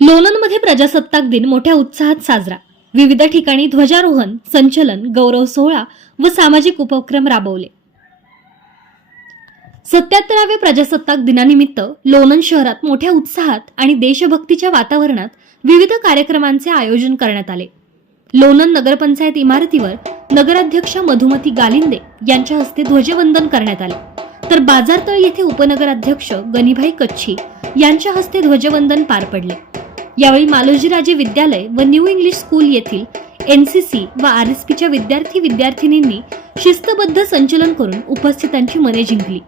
लोणंदमध्ये प्रजासत्ताक दिन मोठ्या उत्साहात साजरा. विविध ठिकाणी ध्वजारोहण संचलन गौरव सोहळा व सामाजिक उपक्रम राबवले. सत्याहत्तराव्या प्रजासत्ताक दिनानिमित्त लोणंद शहरात मोठ्या उत्साहात आणि देशभक्तीच्या वातावरणात विविध कार्यक्रमांचे आयोजन करण्यात आले. लोणंद नगरपंचायत इमारतीवर नगराध्यक्ष मधुमती गालिंदे यांच्या हस्ते ध्वजवंदन करण्यात आले. तर बाजारतळ येथे उपनगराध्यक्ष गणिभाई कच्छी यांच्या हस्ते ध्वजवंदन पार पडले. यावेळी मालोजीराजे विद्यालय व न्यू इंग्लिश स्कूल येथील एन सी सी व आर एस पीच्या विद्यार्थी विद्यार्थिनींनी शिस्तबद्ध संचलन करून उपस्थितांची मने जिंकली.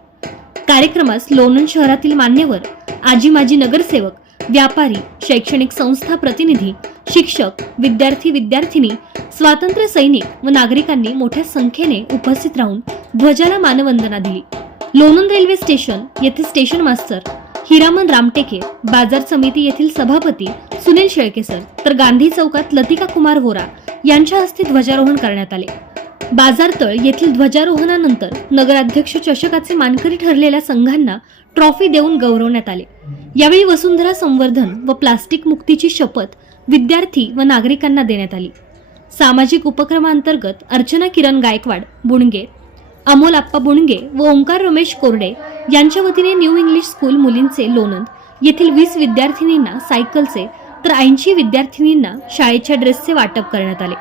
कार्यक्रमास लोणंद शहरातील मान्यवर आजी माजी नगरसेवक व्यापारी शैक्षणिक संस्था प्रतिनिधी शिक्षक विद्यार्थी विद्यार्थिनी स्वातंत्र्य सैनिक व नागरिकांनी मोठ्या संख्येने उपस्थित राहून ध्वजाला मानवंदना दिली. लोणंद रेल्वे स्टेशन येथे स्टेशन मास्टर हिरामन रामटेके बाजार समिती येथील सभापती सुनील शेळके सर तर गांधी चौकात लतिका कुमार होरा यांच्या हस्ते ध्वजारोहण करण्यात आले. बाजारतळ येथील ध्वजारोहणानंतर नगराध्यक्ष चषकाचे मानकरी ठरलेल्या संघांना ट्रॉफी देऊन गौरवण्यात आले. यावेळी वसुंधरा संवर्धन व प्लास्टिक मुक्तीची शपथ विद्यार्थी व नागरिकांना देण्यात आली. सामाजिक उपक्रमांतर्गत अर्चना किरण गायकवाड बुणगे अमोल आप्पा बुणगे व ओंकार रमेश कोरडे यांच्या वतीने न्यू इंग्लिश स्कूल मुलींचे लोणंद. येथील वीस विद्यार्थिनींना सायकलचे तर ऐंशी विद्यार्थिनींना शाळेच्या ड्रेसचे वाटप करण्यात आले.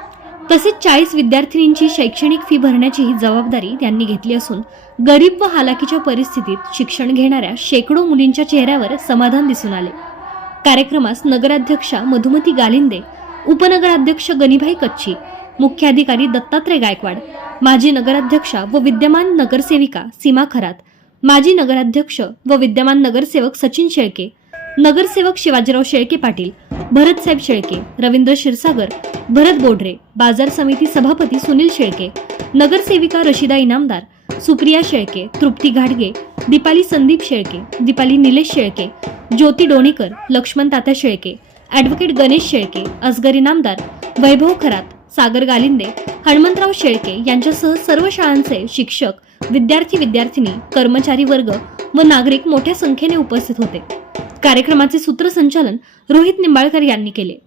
तसेच चाळीस विद्यार्थिनींची शैक्षणिक फी भरण्याचीही जबाबदारी त्यांनी घेतली असून गरीब व हालाकीच्या परिस्थितीत शिक्षण घेणाऱ्या शेकडो मुलींच्या चेहऱ्यावर समाधान दिसून आले. कार्यक्रमास नगराध्यक्षा मधुमती गालिंदे उपनगराध्यक्ष गनीभाई कच्ची मुख्याधिकारी दत्तात्रय गायकवाड माजी नगराध्यक्षा व विद्यमान नगरसेविका सीमा खरात माजी नगराध्यक्ष व विद्यमान नगरसेवक सचिन शेळके नगरसेवक शिवाजीराव शेळके पाटील भरतसाहेब शेळके रवींद्र क्षीरसागर भरत बोढरे बाजार समिती सभापती सुनील शेळके नगरसेविका रशिदा इनामदार सुप्रिया शेळके तृप्ती घाडगे दीपाली संदीप शेळके दीपाली निलेश शेळके ज्योती डोणेकर लक्ष्मण तात्या शेळके ॲडव्होकेट गणेश शेळके असगर इनामदार वैभव खरात सागर गालिंदे हनुमंतराव शेळके यांच्यासह सर्व शाळांचे शिक्षक विद्यार्थी विद्यार्थिनी कर्मचारी वर्ग व नागरिक मोठ्या संख्येने उपस्थित होते. कार्यक्रमाचे सूत्रसंचालन रोहित निंबाळकर यांनी केले.